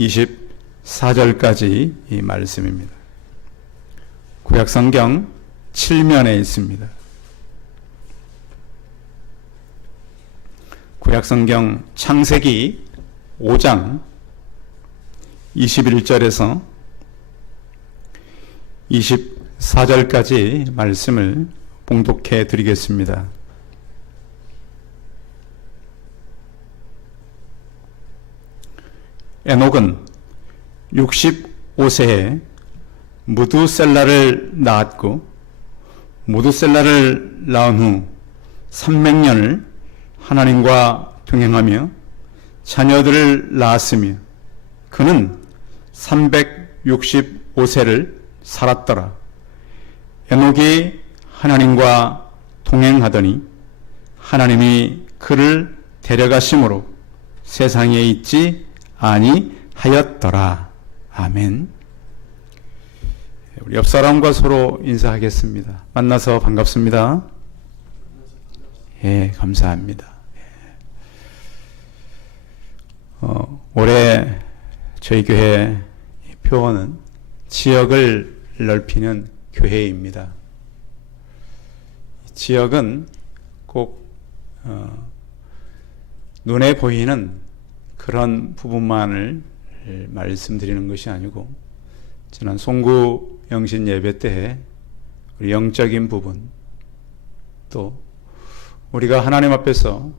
24절까지 이 말씀입니다. 구약성경 7면에 있습니다. 구약성경 창세기 5장 21절에서 24절까지 말씀을 봉독해 드리겠습니다. 에녹은 65세에 무두셀라를 낳았고, 무두셀라를 낳은 후 300년을 하나님과 동행하며 자녀들을 낳았으며 그는 365세를 살았더라. 에녹이 하나님과 동행하더니 하나님이 그를 데려가심으로 세상에 있지 아니하였더라. 아멘. 우리 옆 사람과 서로 인사하겠습니다. 만나서 반갑습니다. 예, 감사합니다. 올해 저희 교회 표어는 지역을 넓히는 교회입니다. 지역은 꼭 눈에 보이는 그런 부분만을 말씀드리는 것이 아니고, 지난 송구 영신 예배 때 우리 영적인 부분, 또 우리가 하나님 앞에서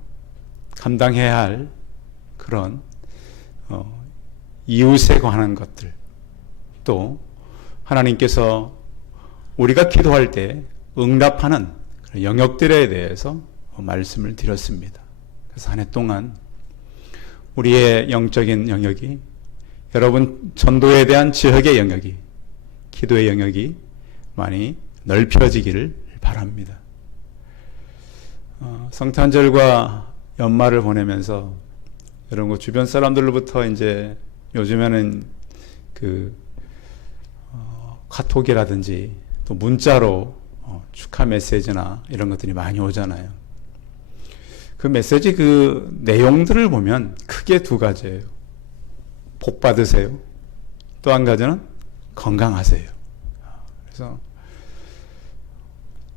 감당해야 할 그런 이웃에 관한 것들, 또 하나님께서 우리가 기도할 때 응답하는 그런 영역들에 대해서 말씀을 드렸습니다. 그래서 한 해 동안 우리의 영적인 영역이, 여러분 전도에 대한 지역의 영역이, 기도의 영역이 많이 넓혀지기를 바랍니다. 성탄절과 연말을 보내면서 여러분 주변 사람들로부터 이제 요즘에는 카톡이라든지 또 문자로 축하 메시지나 이런 것들이 많이 오잖아요. 그 메시지 그 내용들을 보면 크게 두 가지예요. 복 받으세요. 또 한 가지는 건강하세요. 그래서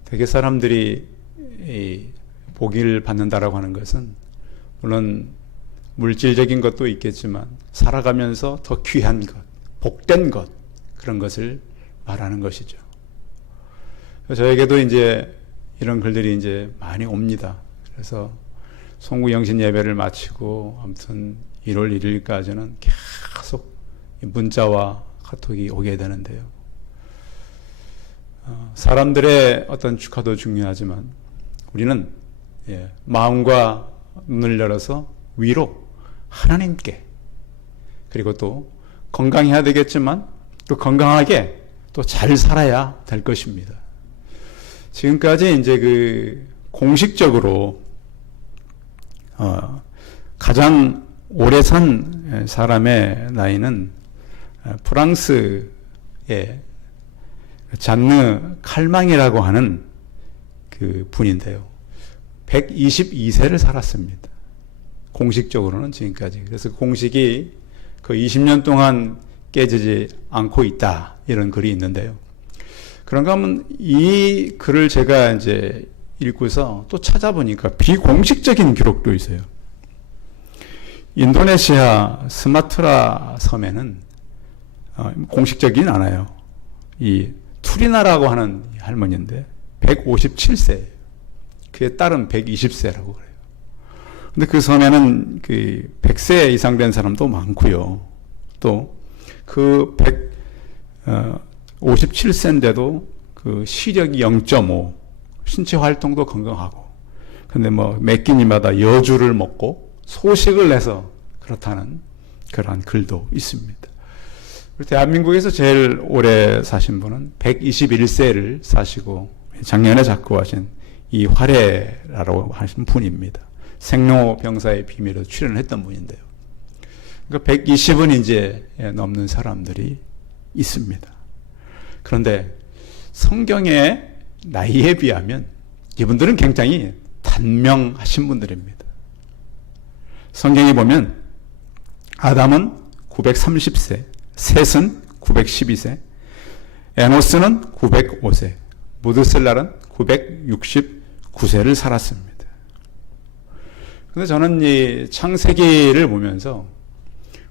되게 사람들이 이 복을 받는다라고 하는 것은 물론 물질적인 것도 있겠지만 살아가면서 더 귀한 것, 복된 것, 그런 것을 말하는 것이죠. 저에게도 이제 이런 글들이 이제 많이 옵니다. 그래서 송구 영신 예배를 마치고 아무튼 1월 1일까지는 계속 문자와 카톡이 오게 되는데요. 사람들의 어떤 축하도 중요하지만 우리는 마음과 눈을 열어서 위로 하나님께, 그리고 또 건강해야 되겠지만 또 건강하게 또 잘 살아야 될 것입니다. 지금까지 이제 공식적으로 가장 오래 산 사람의 나이는 프랑스의 잔느 칼망이라고 하는 그 분인데요. 122세를 살았습니다. 공식적으로는 지금까지. 그래서 공식이 그 20년 동안 깨지지 않고 있다, 이런 글이 있는데요. 그런가 하면 이 글을 제가 이제 읽고서 또 찾아보니까 비공식적인 기록도 있어요. 인도네시아 스마트라 섬에는 공식적이진 않아요. 이 투리나라고 하는 할머니인데 157세예요. 그의 딸은 120세라고 그래요. 근데 그 섬에는 그 100세 이상 된 사람도 많고요. 또 그 157세인데도 그 시력이 0.5, 신체 활동도 건강하고, 근데 몇 끼니마다 여주를 먹고 소식을 내서 그렇다는 그러한 글도 있습니다. 대한민국에서 제일 오래 사신 분은 121세를 사시고 작년에 작고하신 이화래라고 하신 분입니다. 생로병사의 비밀로 출연을 했던 분인데요. 그러니까 120은 이제 넘는 사람들이 있습니다. 그런데 성경의 나이에 비하면 이분들은 굉장히 단명하신 분들입니다. 성경에 보면 아담은 930세, 셋은 912세, 에노스는 905세, 무드셀라는 969세를 살았습니다. 근데 저는 이 창세기를 보면서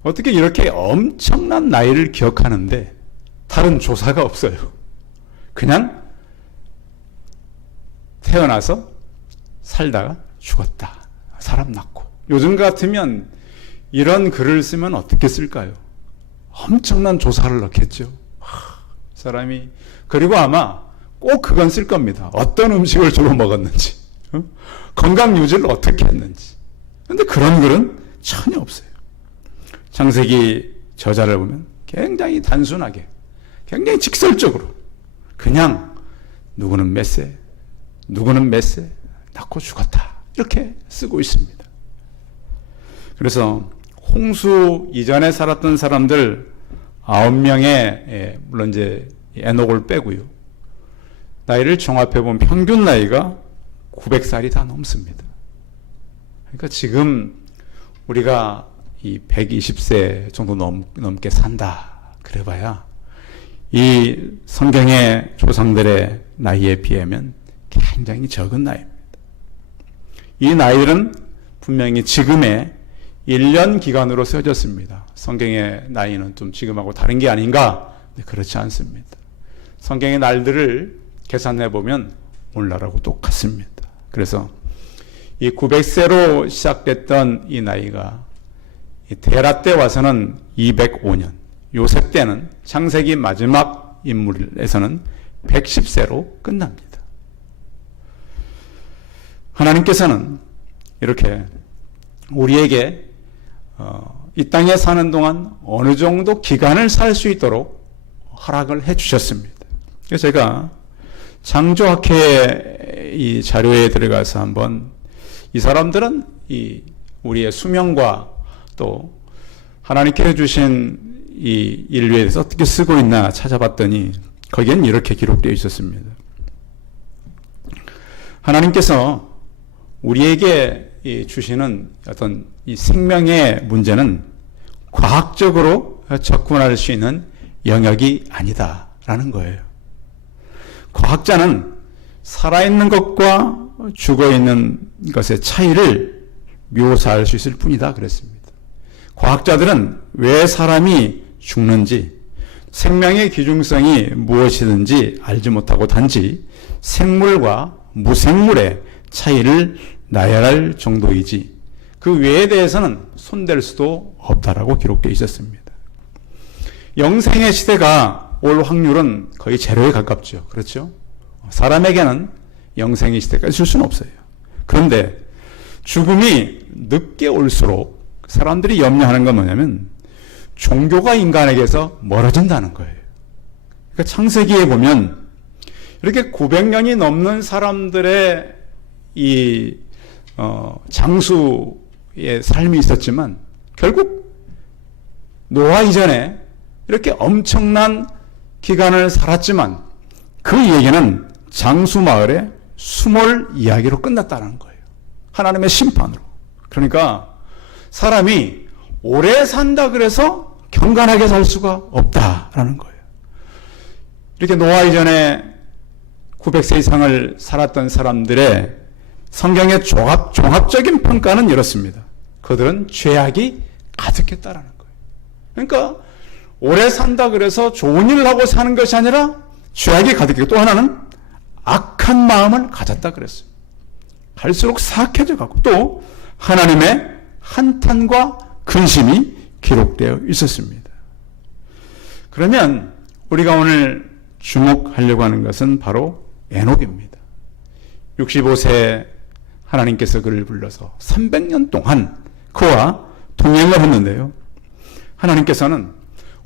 어떻게 이렇게 엄청난 나이를 기억하는데 다른 조사가 없어요. 그냥 태어나서 살다가 죽었다. 사람 낳고. 요즘 같으면 이런 글을 쓰면 어떻게 쓸까요? 엄청난 조사를 넣겠죠. 사람이. 그리고 아마 꼭 그건 쓸 겁니다. 어떤 음식을 주로 먹었는지, 건강 유지를 어떻게 했는지. 근데 그런 글은 전혀 없어요. 창세기 저자를 보면 굉장히 단순하게, 굉장히 직설적으로 그냥 누구는 몇 세, 누구는 몇 세, 낳고 죽었다. 이렇게 쓰고 있습니다. 그래서 홍수 이전에 살았던 사람들 9명의, 물론 이제 에녹을 빼고요. 나이를 종합해보면 평균 나이가 900살이 다 넘습니다. 그러니까 지금 우리가 이 120세 정도 넘게 산다. 그래봐야 이 성경의 조상들의 나이에 비하면 굉장히 적은 나이입니다. 이 나이들은 분명히 지금의 1년 기간으로 세워졌습니다. 성경의 나이는 좀 지금하고 다른 게 아닌가? 네, 그렇지 않습니다. 성경의 날들을 계산해 보면 오늘날하고 똑같습니다. 그래서 이 900세로 시작됐던 이 나이가 데라 때 와서는 205년, 요셉 때는 창세기 마지막 인물에서는 110세로 끝납니다. 하나님께서는 이렇게 우리에게 이 땅에 사는 동안 어느 정도 기간을 살 수 있도록 허락을 해 주셨습니다. 그래서 제가 창조학회 이 자료에 들어가서 한번 이 사람들은 이 우리의 수명과 또 하나님께서 주신 이 인류에 대해서 어떻게 쓰고 있나 찾아봤더니 거기엔 이렇게 기록되어 있었습니다. 하나님께서 우리에게 주시는 어떤 이 생명의 문제는 과학적으로 접근할 수 있는 영역이 아니다라는 거예요. 과학자는 살아있는 것과 죽어있는 것의 차이를 묘사할 수 있을 뿐이다 그랬습니다. 과학자들은 왜 사람이 죽는지, 생명의 기중성이 무엇이든지 알지 못하고 단지 생물과 무생물의 차이를 나열할 정도이지 그 외에 대해서는 손댈 수도 없다라고 기록되어 있었습니다. 영생의 시대가 올 확률은 거의 제로에 가깝죠. 그렇죠? 사람에게는 영생의 시대가 있을 수는 없어요. 그런데 죽음이 늦게 올수록 사람들이 염려하는 건 뭐냐면 종교가 인간에게서 멀어진다는 거예요. 그러니까 창세기에 보면 이렇게 900년이 넘는 사람들의 이 장수의 삶이 있었지만 결국 노아 이전에 이렇게 엄청난 기간을 살았지만 그 얘기는 장수 마을의 수몰 이야기로 끝났다는 거예요. 하나님의 심판으로. 그러니까 사람이 오래 산다 그래서 경건하게 살 수가 없다라는 거예요. 이렇게 노아 이전에 900세 이상을 살았던 사람들의 성경의 종합적인 평가는 이렇습니다. 그들은 죄악이 가득했다라는 거예요. 그러니까 오래 산다 그래서 좋은 일을 하고 사는 것이 아니라 죄악이 가득했고 또 하나는 악한 마음을 가졌다 그랬어요. 갈수록 사악해져 가고 또 하나님의 한탄과 근심이 기록되어 있었습니다. 그러면 우리가 오늘 주목하려고 하는 것은 바로 에녹입니다. 65세 하나님께서 그를 불러서 300년 동안 그와 동행을 했는데요. 하나님께서는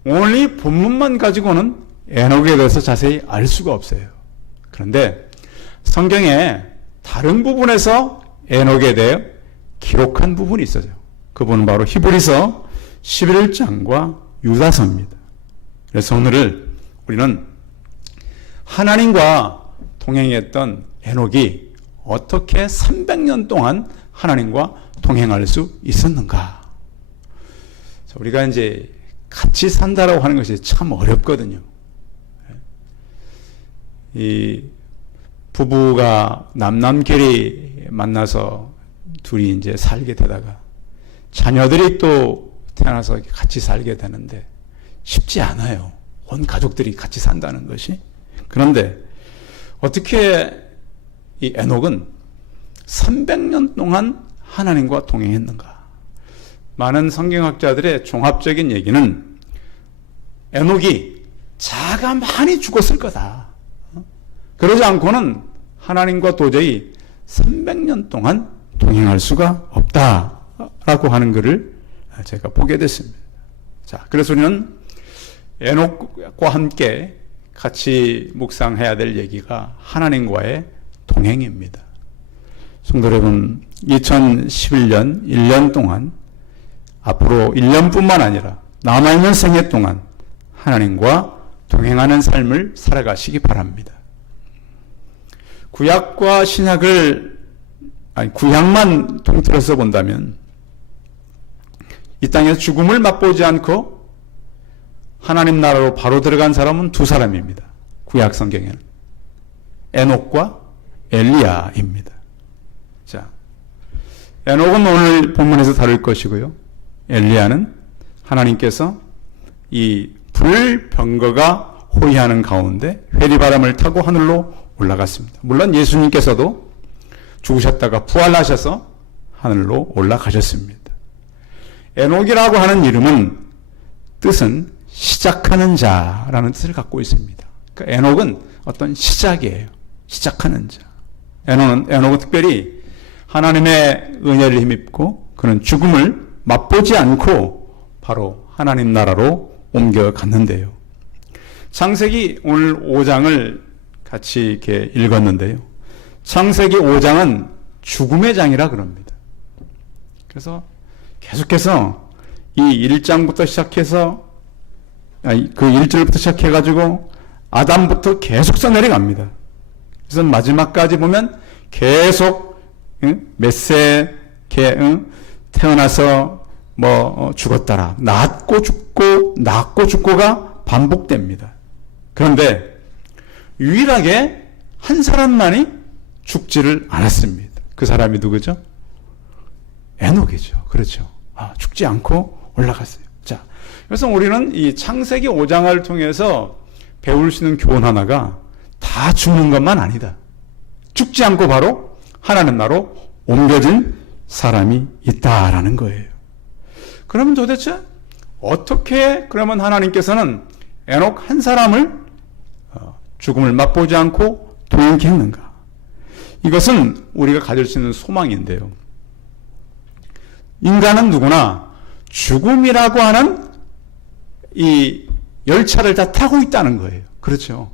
오늘 이 본문만 가지고는 에녹에 대해서 자세히 알 수가 없어요. 그런데 성경에 다른 부분에서 에녹에 대해 기록한 부분이 있어요. 그 부분은 바로 히브리서 11장과 유다서입니다. 그래서 오늘을 우리는 하나님과 동행했던 에녹이 어떻게 300년 동안 하나님과 동행할 수 있었는가? 우리가 이제 같이 산다라고 하는 것이 참 어렵거든요. 이 부부가 남남끼리 만나서 둘이 이제 살게 되다가 자녀들이 또 태어나서 같이 살게 되는데 쉽지 않아요. 온 가족들이 같이 산다는 것이. 그런데 어떻게 이 에녹은 300년 동안 하나님과 동행했는가? 많은 성경학자들의 종합적인 얘기는 에녹이 자가 많이 죽었을 거다. 그러지 않고는 하나님과 도저히 300년 동안 동행할 수가 없다라고 하는 것을 제가 보게 됐습니다. 자, 그래서 우리는 에녹과 함께 같이 묵상해야 될 얘기가 하나님과의 동행입니다. 성도 여러분, 2011년 1년 동안 앞으로 1년뿐만 아니라 남아있는 생애 동안 하나님과 동행하는 삶을 살아가시기 바랍니다. 구약과 신약을 구약만 통틀어서 본다면 이 땅에서 죽음을 맛보지 않고 하나님 나라로 바로 들어간 사람은 두 사람입니다. 구약 성경에는 에녹과 엘리야입니다. 자, 에녹은 오늘 본문에서 다룰 것이고요. 엘리야는 하나님께서 이 불병거가 호위하는 가운데 회리바람을 타고 하늘로 올라갔습니다. 물론 예수님께서도 죽으셨다가 부활하셔서 하늘로 올라가셨습니다. 에녹이라고 하는 이름은 뜻은 시작하는 자라는 뜻을 갖고 있습니다. 그러니까 에녹은 어떤 시작이에요. 시작하는 자. 에녹은 특별히 하나님의 은혜를 힘입고 그는 죽음을 맛보지 않고 바로 하나님 나라로 옮겨갔는데요. 창세기 오늘 5장을 같이 이렇게 읽었는데요. 창세기 5장은 죽음의 장이라 그럽니다. 그래서 계속해서 이 1장부터 시작해서 그 1절부터 시작해가지고 아담부터 계속 써내려갑니다. 그래서 마지막까지 보면 계속 메세 태어나서 죽었더라. 낳고 죽고가 반복됩니다. 그런데 유일하게 한 사람만이 죽지를 않았습니다. 그 사람이 누구죠? 에녹이죠. 그렇죠. 죽지 않고 올라갔어요. 자, 그래서 우리는 이 창세기 5장을 통해서 배울 수 있는 교훈 하나가 다 죽는 것만 아니다. 죽지 않고 바로 하나님 나라로 옮겨진 사람이 있다라는 거예요. 그러면 도대체 어떻게 그러면 하나님께서는 에녹 한 사람을 죽음을 맛보지 않고 동행케 했는가? 이것은 우리가 가질 수 있는 소망인데요. 인간은 누구나 죽음이라고 하는 이 열차를 다 타고 있다는 거예요. 그렇죠.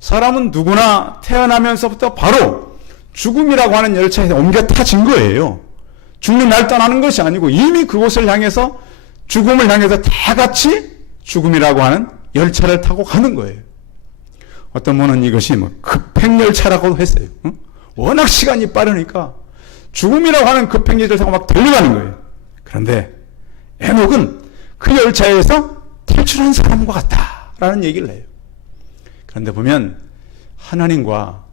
사람은 누구나 태어나면서부터 바로 죽음이라고 하는 열차에 옮겨 타진 거예요. 죽는 날 떠나는 것이 아니고 이미 그곳을 향해서 죽음을 향해서 다 같이 죽음이라고 하는 열차를 타고 가는 거예요. 어떤 분은 이것이 급행열차라고 했어요. 워낙 시간이 빠르니까 죽음이라고 하는 급행열차를 타고 막 달려가는 거예요. 그런데 에녹은 그 열차에서 탈출한 사람과 같다라는 얘기를 해요. 그런데 보면 하나님과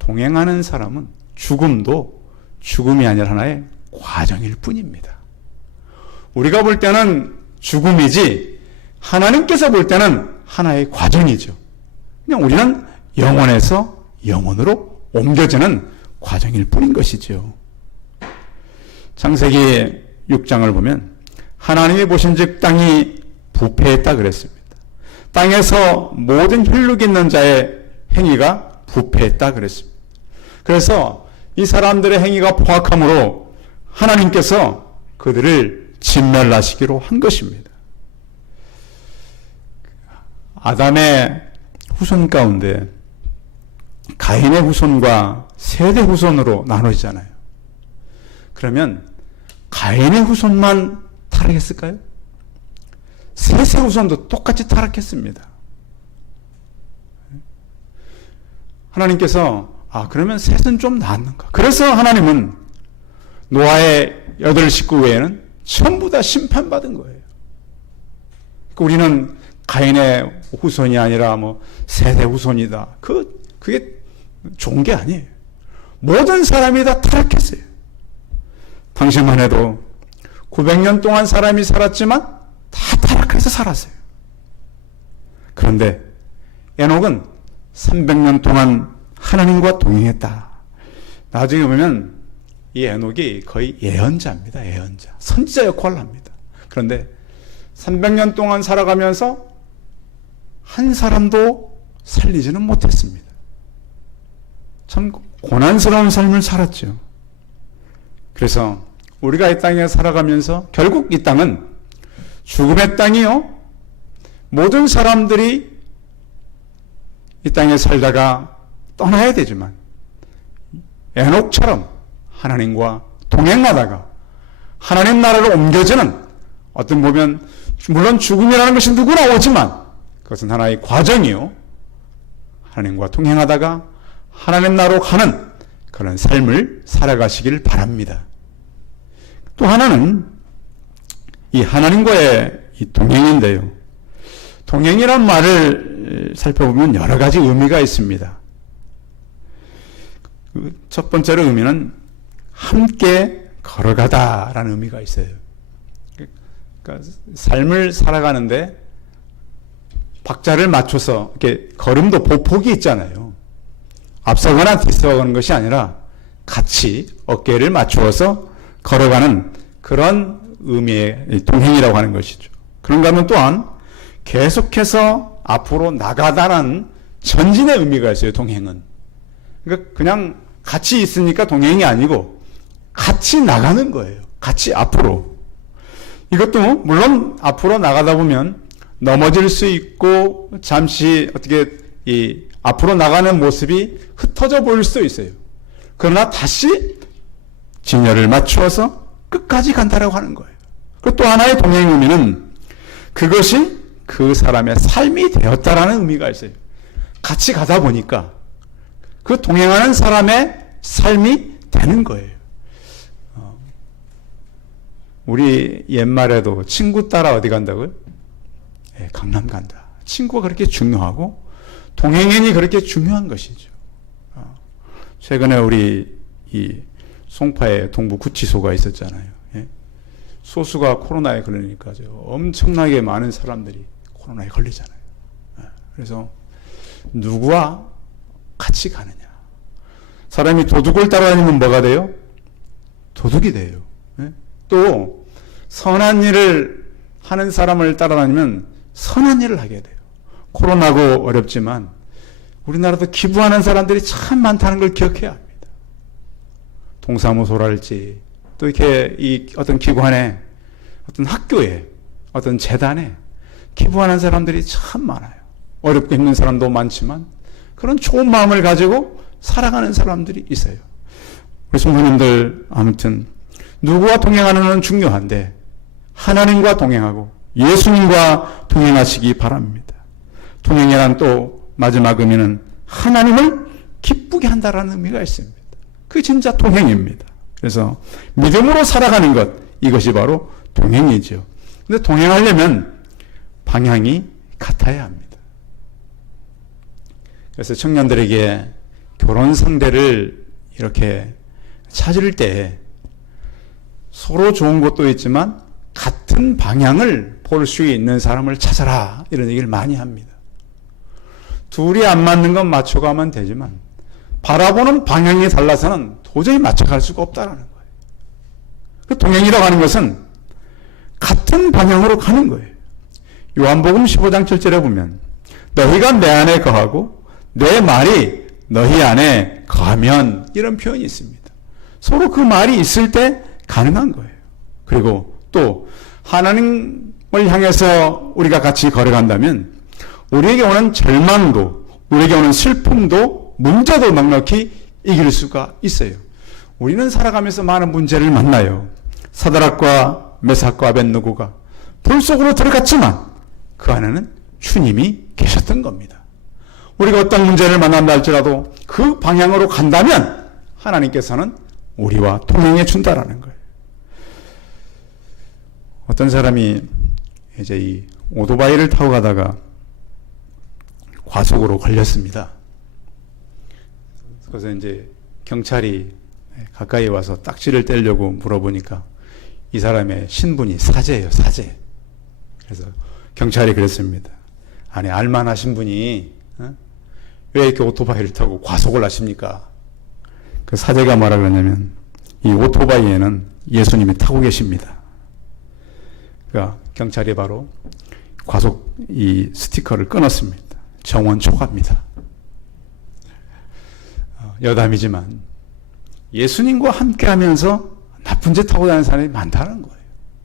동행하는 사람은 죽음도 죽음이 아니라 하나의 과정일 뿐입니다. 우리가 볼 때는 죽음이지 하나님께서 볼 때는 하나의 과정이죠. 그냥 우리는 영원에서 영원으로 옮겨지는 과정일 뿐인 것이죠. 창세기 6장을 보면 하나님이 보신즉 땅이 부패했다 그랬습니다. 땅에서 모든 혈육 있는 자의 행위가 부패했다 그랬습니다. 그래서 이 사람들의 행위가 포악함으로 하나님께서 그들을 진멸하시기로 한 것입니다. 아담의 후손 가운데 가인의 후손과 셋의 후손으로 나눠지잖아요. 그러면 가인의 후손만 타락했을까요? 셋의 후손도 똑같이 타락했습니다. 하나님께서 그러면 셋은 좀 낫는가? 그래서 하나님은 노아의 8 식구 외에는 전부 다 심판받은 거예요. 우리는 가인의 후손이 아니라 뭐 셋의 후손이다. 그게 좋은 게 아니에요. 모든 사람이 다 타락했어요. 당시만 해도 900년 동안 사람이 살았지만 다 타락해서 살았어요. 그런데 에녹은 300년 동안 하나님과 동행했다. 나중에 보면 이 에녹이 거의 예언자입니다. 예언자. 선지자 역할을 합니다. 그런데 300년 동안 살아가면서 한 사람도 살리지는 못했습니다. 참 고난스러운 삶을 살았죠. 그래서 우리가 이 땅에 살아가면서 결국 이 땅은 죽음의 땅이요. 모든 사람들이 이 땅에 살다가 떠나야 되지만 에녹처럼 하나님과 동행하다가 하나님 나라로 옮겨지는 어떤 보면 물론 죽음이라는 것이 누구나 오지만 그것은 하나의 과정이요. 하나님과 동행하다가 하나님 나라로 가는 그런 삶을 살아가시길 바랍니다. 또 하나는 이 하나님과의 이 동행인데요. 동행이란 말을 살펴보면 여러 가지 의미가 있습니다. 첫 번째로 의미는 함께 걸어가다라는 의미가 있어요. 그러니까 삶을 살아가는데 박자를 맞춰서 이렇게 걸음도 보폭이 있잖아요. 앞서거나 뒤서가는 것이 아니라 같이 어깨를 맞추어서 걸어가는 그런 의미의 동행이라고 하는 것이죠. 그런가 하면 또한 계속해서 앞으로 나가다라는 전진의 의미가 있어요. 동행은. 그러니까 그냥 같이 있으니까 동행이 아니고 같이 나가는 거예요. 같이 앞으로. 이것도 물론 앞으로 나가다 보면 넘어질 수 있고 잠시 어떻게 이 앞으로 나가는 모습이 흩어져 보일 수도 있어요. 그러나 다시 진열을 맞추어서 끝까지 간다라고 하는 거예요. 그리고 또 하나의 동행 의미는 그것이 그 사람의 삶이 되었다라는 의미가 있어요. 같이 가다 보니까 그 동행하는 사람의 삶이 되는 거예요. 우리 옛말에도 친구 따라 어디 간다고요? 네, 강남 간다. 친구가 그렇게 중요하고 동행인이 그렇게 중요한 것이죠. 최근에 우리 이 송파에 동부 구치소가 있었잖아요. 예? 소수가 코로나에 걸리니까 엄청나게 많은 사람들이 코로나에 걸리잖아요. 그래서 누구와 같이 가느냐. 사람이 도둑을 따라다니면 뭐가 돼요? 도둑이 돼요. 예? 또 선한 일을 하는 사람을 따라다니면 선한 일을 하게 돼요. 코로나고 어렵지만 우리나라도 기부하는 사람들이 참 많다는 걸 기억해야 합니다. 동사무소랄지 또 이렇게 이 어떤 기관에 어떤 학교에 어떤 재단에 기부하는 사람들이 참 많아요. 어렵고 힘든 사람도 많지만 그런 좋은 마음을 가지고 살아가는 사람들이 있어요. 우리 성도님들 아무튼 누구와 동행하는 건 중요한데 하나님과 동행하고 예수님과 동행하시기 바랍니다. 동행이란 또 마지막 의미는 하나님을 기쁘게 한다라는 의미가 있습니다. 그게 진짜 동행입니다. 그래서 믿음으로 살아가는 것, 이것이 바로 동행이죠. 근데 동행하려면 방향이 같아야 합니다. 그래서 청년들에게 결혼 상대를 이렇게 찾을 때 서로 좋은 것도 있지만 같은 방향을 볼 수 있는 사람을 찾아라, 이런 얘기를 많이 합니다. 둘이 안 맞는 건 맞춰가면 되지만 바라보는 방향이 달라서는 도저히 맞춰갈 수가 없다라는 거예요. 그 동행이라고 하는 것은 같은 방향으로 가는 거예요. 요한복음 15장 7절에 보면 너희가 내 안에 거하고 내 말이 너희 안에 거하면, 이런 표현이 있습니다. 서로 그 말이 있을 때 가능한 거예요. 그리고 또 하나님을 향해서 우리가 같이 걸어간다면 우리에게 오는 절망도, 우리에게 오는 슬픔도, 문제도 넉넉히 이길 수가 있어요. 우리는 살아가면서 많은 문제를 만나요. 사드락과 메삭과 아벳느고가 불 속으로 들어갔지만 그 안에는 주님이 계셨던 겁니다. 우리가 어떤 문제를 만난다 할지라도 그 방향으로 간다면 하나님께서는 우리와 동행해 준다라는 거예요. 어떤 사람이 이제 이 오토바이를 타고 가다가 과속으로 걸렸습니다. 그래서 이제 경찰이 가까이 와서 딱지를 떼려고 물어보니까 이 사람의 신분이 사제예요, 사제. 그래서 경찰이 그랬습니다. 아니, 알만하신 분이 왜 이렇게 오토바이를 타고 과속을 하십니까? 그 사제가 뭐라 그러냐면 이 오토바이에는 예수님이 타고 계십니다. 그러니까 경찰이 바로 과속 이 스티커를 끊었습니다. 정원 초과입니다. 여담이지만 예수님과 함께 하면서 나쁜 짓 하고 다니는 사람이 많다는 거예요.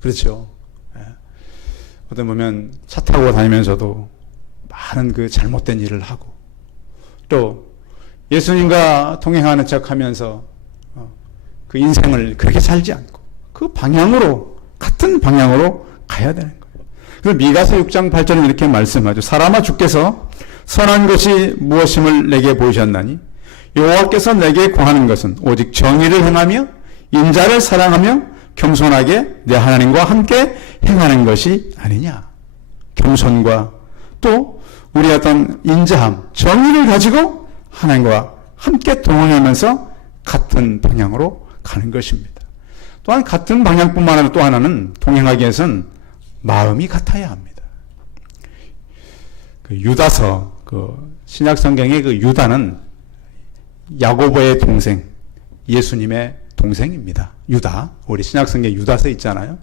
그렇죠? 어떤 보면 차 타고 다니면서도 많은 그 잘못된 일을 하고 또 예수님과 동행하는 척 하면서 그 인생을 그렇게 살지 않고 그 방향으로, 같은 방향으로 가야 되는 거예요. 그래서 미가서 6장 8절은 이렇게 말씀하죠. 사람아, 주께서 선한 것이 무엇임을 내게 보이셨나니 여호와께서 내게 구하는 것은 오직 정의를 행하며 인자를 사랑하며 겸손하게 내 하나님과 함께 행하는 것이 아니냐. 겸손과 또 우리 어떤 인자함, 정의를 가지고 하나님과 함께 동행하면서 같은 방향으로 가는 것입니다. 또한 같은 방향뿐만 아니라 또 하나는 동행하기 위해서는 마음이 같아야 합니다. 그 유다서, 그 신약 성경의 그 유다는 야고보의 동생, 예수님의 동생입니다. 유다, 우리 신약 성경 유다서 있잖아요.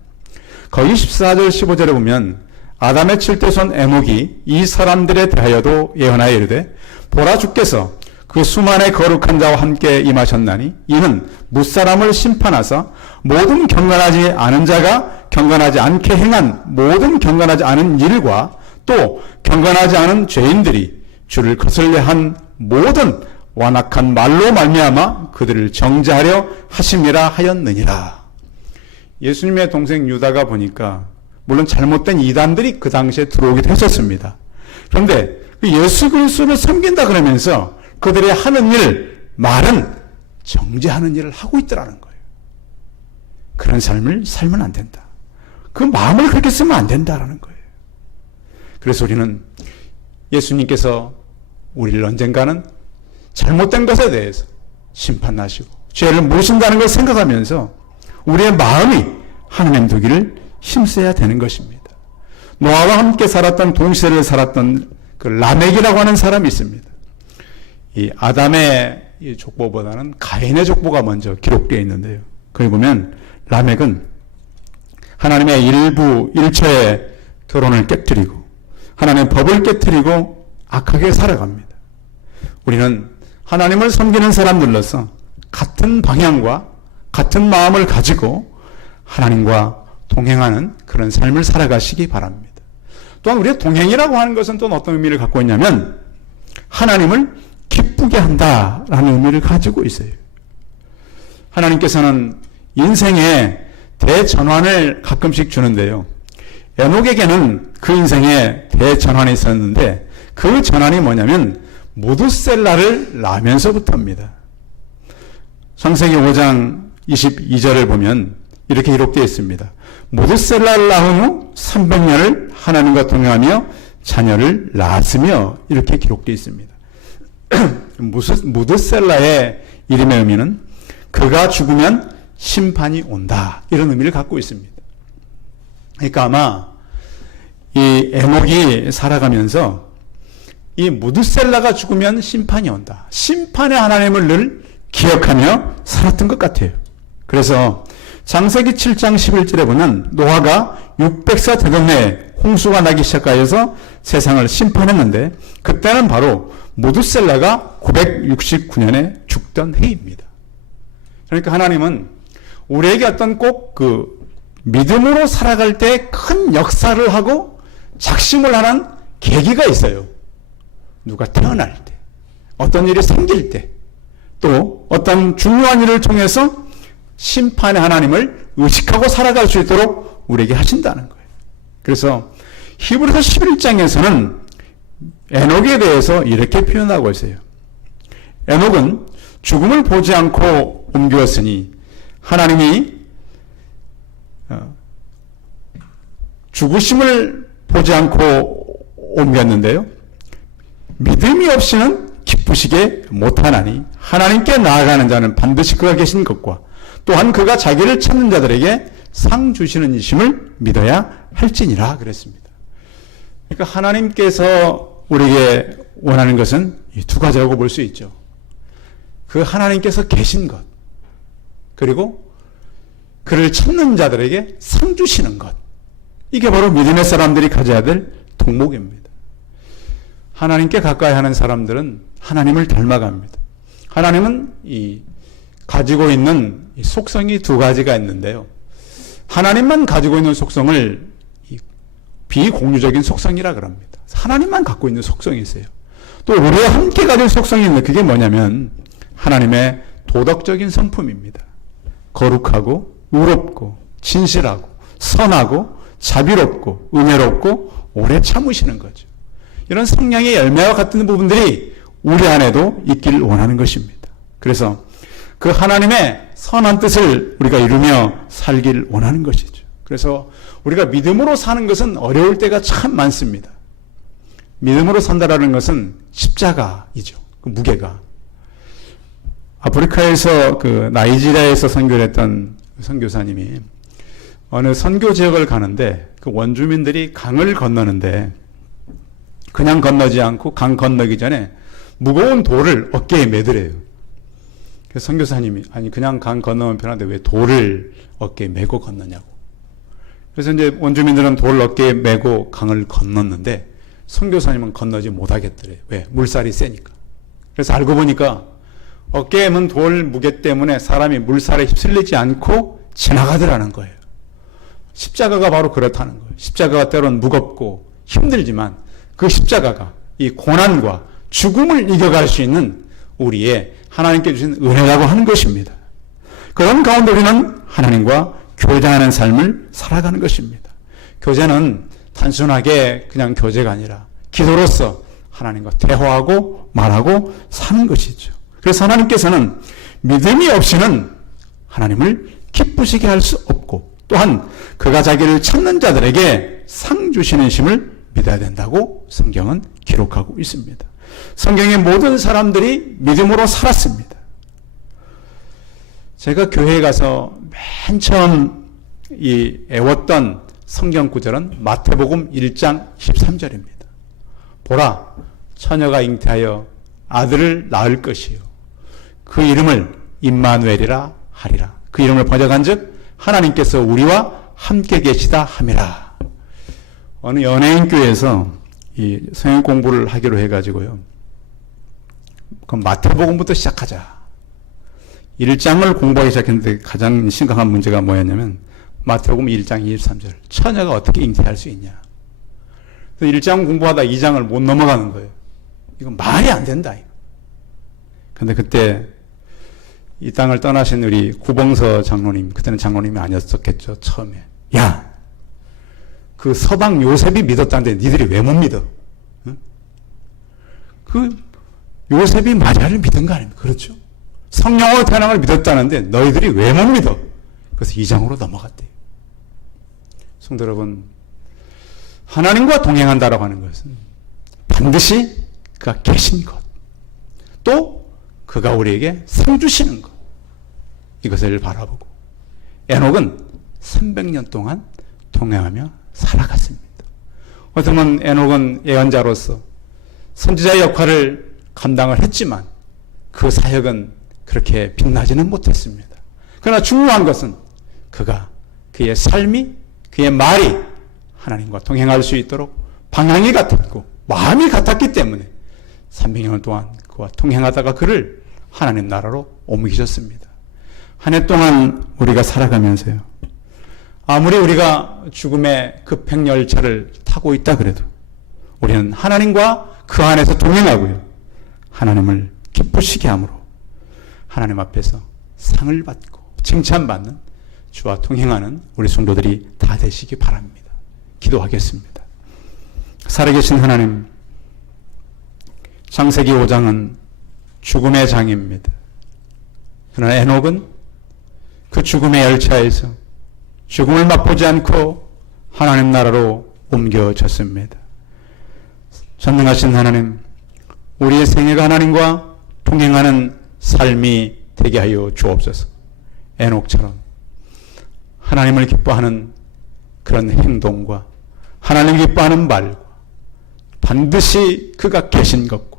거기 14절 15절에 보면 아담의 7대 손 에녹이 이 사람들에 대하여도 예언하여 이르되 보라, 주께서 그 수만의 거룩한 자와 함께 임하셨나니 이는 무사람을 심판하사 모든 경건하지 않은 자가 경건하지 않게 행한 모든 경건하지 않은 일과 또 경건하지 않은 죄인들이 주를 거슬려 한 모든 완악한 말로 말미암아 그들을 정죄하려 하심이라 하였느니라. 예수님의 동생 유다가 보니까 물론 잘못된 이단들이 그 당시에 들어오기도 했었습니다. 그런데 예수 그리스도를 섬긴다 그러면서 그들의 하는 일, 말은 정죄하는 일을 하고 있더라는 거예요. 그런 삶을 살면 안 된다. 그 마음을 그렇게 쓰면 안 된다라는 거예요. 그래서 우리는 예수님께서 우리를 언젠가는 잘못된 것에 대해서 심판하시고 죄를 물으신다는 걸 생각하면서 우리의 마음이 하나님 되기를 힘써야 되는 것입니다. 노아와 함께 살았던 동시대를 살았던 그 라멕이라고 하는 사람이 있습니다. 이 아담의 이 족보보다는 가인의 족보가 먼저 기록되어 있는데요. 거기 보면 라멕은 하나님의 일부 일처의 결혼을 깨뜨리고 하나님의 법을 깨뜨리고 악하게 살아갑니다. 우리는 하나님을 섬기는 사람들로서 같은 방향과 같은 마음을 가지고 하나님과 동행하는 그런 삶을 살아가시기 바랍니다. 또한 우리의 동행이라고 하는 것은 또 어떤 의미를 갖고 있냐면 하나님을 기쁘게 한다라는 의미를 가지고 있어요. 하나님께서는 인생에 대전환을 가끔씩 주는데요. 에녹에게는 그 인생에 대전환이 있었는데 그 전환이 뭐냐면 무드셀라를 낳으면서부터입니다. 창세기 5장 22절을 보면 이렇게 기록되어 있습니다. 무드셀라를 낳은 후 300년을 하나님과 동행하며 자녀를 낳았으며 이렇게 기록되어 있습니다. 무드셀라의 이름의 의미는 그가 죽으면 심판이 온다, 이런 의미를 갖고 있습니다. 그러니까 아마 이 에녹이 살아가면서 이 무드셀라가 죽으면 심판이 온다, 심판의 하나님을 늘 기억하며 살았던 것 같아요. 그래서 창세기 7장 11절에 보면 노아가 600세 되던 해에 홍수가 나기 시작하여서 세상을 심판했는데 그때는 바로 무드셀라가 969년에 죽던 해입니다. 그러니까 하나님은 우리에게 어떤 꼭 그 믿음으로 살아갈 때 큰 역사를 하고 작심을 하는 계기가 있어요. 누가 태어날 때, 어떤 일이 생길 때, 또 어떤 중요한 일을 통해서 심판의 하나님을 의식하고 살아갈 수 있도록 우리에게 하신다는 거예요. 그래서 히브리서 11장에서는 에녹에 대해서 이렇게 표현하고 있어요. 에녹은 죽음을 보지 않고 옮겼으니 하나님이 죽으심을 보지 않고 옮겼는데요. 믿음이 없이는 기쁘시게 못하나니 하나님께 나아가는 자는 반드시 그가 계신 것과 또한 그가 자기를 찾는 자들에게 상 주시는 이심을 믿어야 할지니라 그랬습니다. 그러니까 하나님께서 우리에게 원하는 것은 이 두 가지라고 볼 수 있죠. 그 하나님께서 계신 것, 그리고 그를 찾는 자들에게 상 주시는 것. 이게 바로 믿음의 사람들이 가져야 될 덕목입니다. 하나님께 가까이 하는 사람들은 하나님을 닮아갑니다. 하나님은 가지고 있는 속성이 두 가지가 있는데요. 하나님만 가지고 있는 속성을 비공유적인 속성이라 그럽니다. 하나님만 갖고 있는 속성이 있어요. 또 우리와 함께 가질 속성이 있는데 그게 뭐냐면 하나님의 도덕적인 성품입니다. 거룩하고 의롭고 진실하고 선하고 자비롭고 은혜롭고 오래 참으시는 거죠. 이런 성령의 열매와 같은 부분들이 우리 안에도 있기를 원하는 것입니다. 그래서 그 하나님의 선한 뜻을 우리가 이루며 살기를 원하는 것이죠. 그래서 우리가 믿음으로 사는 것은 어려울 때가 참 많습니다. 믿음으로 산다라는 것은 십자가이죠. 그 무게가. 아프리카에서 그 나이지리아에서 선교를 했던 선교사님이 어느 선교 지역을 가는데 그 원주민들이 강을 건너는데 그냥 건너지 않고 강 건너기 전에 무거운 돌을 어깨에 매드래요. 그래서 선교사님이 아니 그냥 강 건너면 편한데 왜 돌을 어깨에 메고 건너냐고. 그래서 이제 원주민들은 돌을 어깨에 메고 강을 건넜는데 선교사님은 건너지 못하겠더래요. 왜? 물살이 세니까. 그래서 알고 보니까 어깨에 면 돌 무게 때문에 사람이 물살에 휩쓸리지 않고 지나가더라는 거예요. 십자가가 바로 그렇다는 거예요. 십자가가 때로는 무겁고 힘들지만 그 십자가가 이 고난과 죽음을 이겨갈 수 있는 우리의 하나님께 주신 은혜라고 하는 것입니다. 그런 가운데 우리는 하나님과 교제하는 삶을 살아가는 것입니다. 교제는 단순하게 그냥 교제가 아니라 기도로서 하나님과 대화하고 말하고 사는 것이죠. 그래서 하나님께서는 믿음이 없이는 하나님을 기쁘시게 할 수 없고 또한 그가 자기를 찾는 자들에게 상 주시는 심을 믿어야 된다고 성경은 기록하고 있습니다. 성경의 모든 사람들이 믿음으로 살았습니다. 제가 교회에 가서 맨 처음 애웠던 성경 구절은 마태복음 1장 13절입니다. 보라, 처녀가 잉태하여 아들을 낳을 것이요 그 이름을 임마누엘이라 하리라. 그 이름을 번역한즉 하나님께서 우리와 함께 계시다 함이라. 어느 연예인 교회에서 이 성경 공부를 하기로 해가지고요. 그럼 마태복음부터 시작하자. 1장을 공부하기 시작했는데 가장 심각한 문제가 뭐였냐면 마태복음 1장 23절 처녀가 어떻게 잉태할 수 있냐. 1장 공부하다 2장을 못 넘어가는 거예요. 이건 말이 안 된다. 그런데 그때 이 땅을 떠나신 우리 구봉서 장로님, 그때는 장로님이 아니었었겠죠. 처음에. 야, 그 서방 요셉이 믿었다는데 니들이 왜 못 믿어? 응? 그 요셉이 마리아를 믿은 거 아닙니까? 그렇죠? 성령으로 태어난 걸 믿었다는데 너희들이 왜 못 믿어? 그래서 2장으로 넘어갔대요. 성도 여러분, 하나님과 동행한다라고 하는 것은 반드시 그가 계신 것, 또 그가 우리에게 상 주시는 것, 이것을 바라보고 에녹은 300년 동안 동행하며 살아갔습니다. 어쩌면 에녹은 예언자로서 선지자의 역할을 감당을 했지만 그 사역은 그렇게 빛나지는 못했습니다. 그러나 중요한 것은 그의 삶이, 그의 말이 하나님과 동행할 수 있도록 방향이 같았고 마음이 같았기 때문에 300년 동안 그와 동행하다가 그를 하나님 나라로 옮기셨습니다. 한 해 동안 우리가 살아가면서요. 아무리 우리가 죽음의 급행열차를 타고 있다 그래도 우리는 하나님과 그 안에서 동행하고요. 하나님을 기쁘시게 함으로 하나님 앞에서 상을 받고 칭찬받는 주와 동행하는 우리 성도들이 다 되시기 바랍니다. 기도하겠습니다. 살아계신 하나님, 창세기 5장은 죽음의 장입니다. 그러나 에녹은 그 죽음의 열차에서 죽음을 맛보지 않고 하나님 나라로 옮겨졌습니다. 전능하신 하나님, 우리의 생애가 하나님과 동행하는 삶이 되게 하여 주옵소서. 에녹처럼 하나님을 기뻐하는 그런 행동과 하나님을 기뻐하는 말과 반드시 그가 계신 것과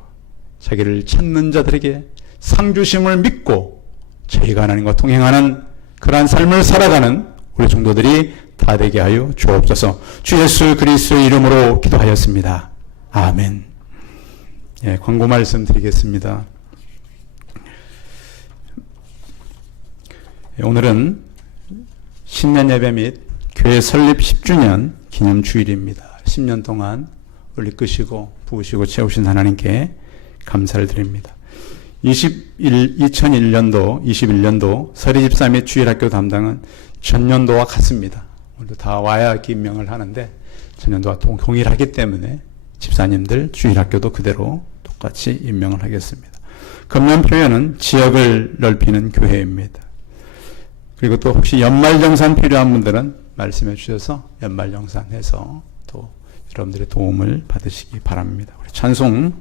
자기를 찾는 자들에게 상주심을 믿고 저희가 하나님과 동행하는 그러한 삶을 살아가는 우리 성도들이 다 되게 하여 주옵소서. 주 예수 그리스도의 이름으로 기도하였습니다. 아멘. 예, 광고 말씀 드리겠습니다. 오늘은 신년 예배 및 교회 설립 10주년 기념 주일입니다. 10년 동안 우리 끄시고 부으시고 채우신 하나님께 감사를 드립니다. 2001년도, 21년도 서리집사 및 주일학교 담당은 전년도와 같습니다. 오늘도 다 와야 임명을 하는데 전년도와 동일하기 때문에 집사님들 주일학교도 그대로 똑같이 임명을 하겠습니다. 금년표에는 지역을 넓히는 교회입니다. 그리고 또 혹시 연말정산 필요한 분들은 말씀해 주셔서 연말정산해서 또 여러분들의 도움을 받으시기 바랍니다. 우리 찬송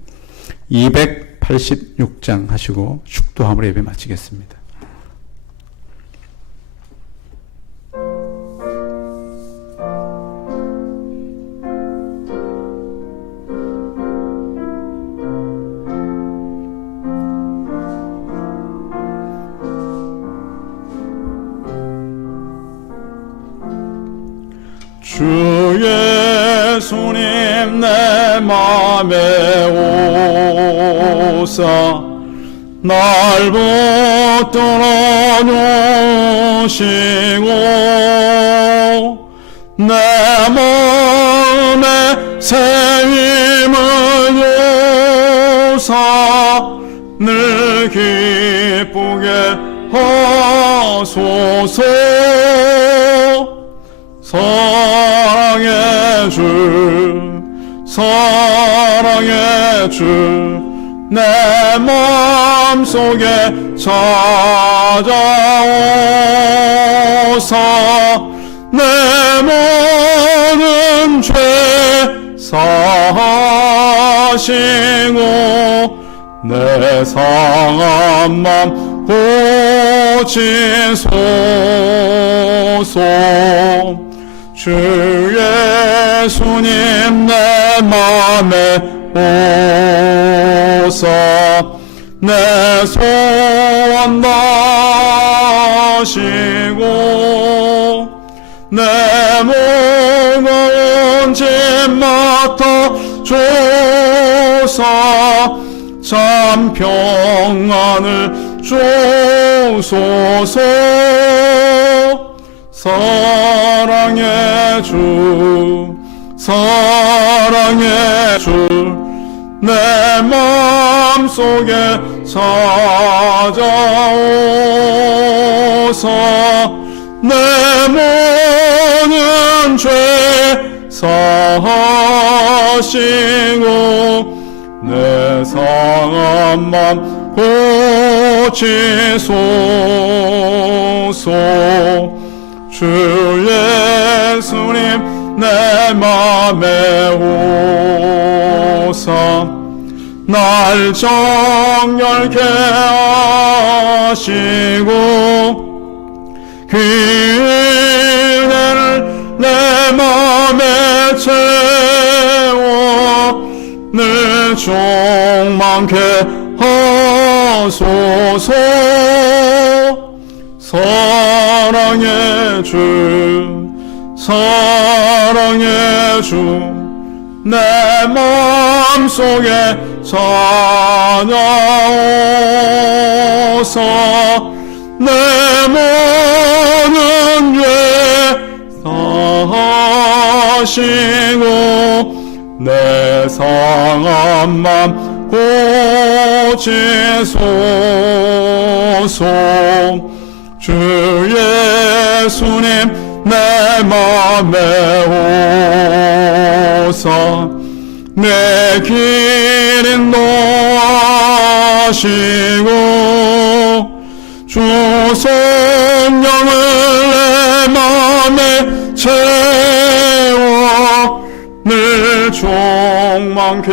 286장 하시고 축도함으로 예배 마치겠습니다. 주 예수님 내 맘에 오사 날 붙들어 주시고 내 마음에 새 힘을 주사 늘 기쁘게 하소서. 사랑의 주, 내 마음속에 찾아오사 내 모든 죄 사하시고 내 상한 맘 고치소서. 주 예수님 내 맘에 오사 내 소원 다하시고 내 무거운 짐 맡아 주사 참 평안을 주소서. 사랑의 주, 내 마음속에 찾아오사 내 모든 죄 사하시고 내 상한 맘 고치소서. 주 예수님 내 맘에 오사 날 정결케 하시고 기회를 내 맘에 채워 늘 충만케 하소서. 사랑의 주, 내 마음속에 찾아오사 내 모든 죄 사하시고 내 상한 맘 고치소서. 주 예수님 내 맘에 오사 내 길 인도하시고 주 성령을 내 맘에 채워 충만케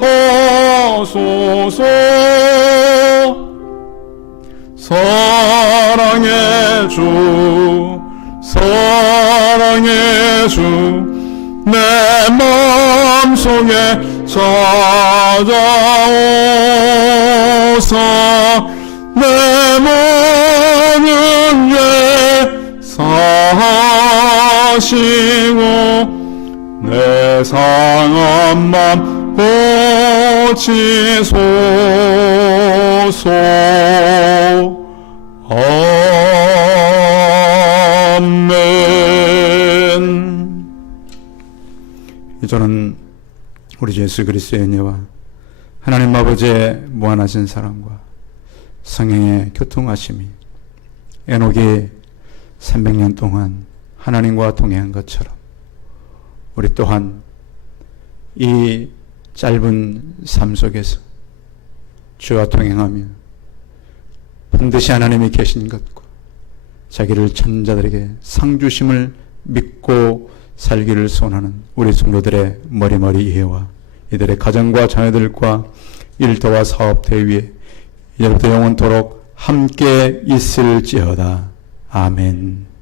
하소서. 사랑의 주, 사랑의 주, 내 마음속에 찾아오사 내 모든 죄 사하시고 내 상한 맘 고치소서. 아멘. 저는 우리 주 예수 그리스도의 은혜와 하나님 아버지의 무한하신 사랑과 성령의 교통하심이 에녹이 300년 동안 하나님과 동행한 것처럼 우리 또한 이 짧은 삶 속에서 주와 동행하며 반드시 하나님이 계신 것과 자기를 천자들에게 상 주심을 믿고 살기를 소원하는 우리 성도들의 머리머리 이해와 이들의 가정과 자녀들과 일터와 사업대 위에 이제부터 영원토록 함께 있을지어다. 아멘.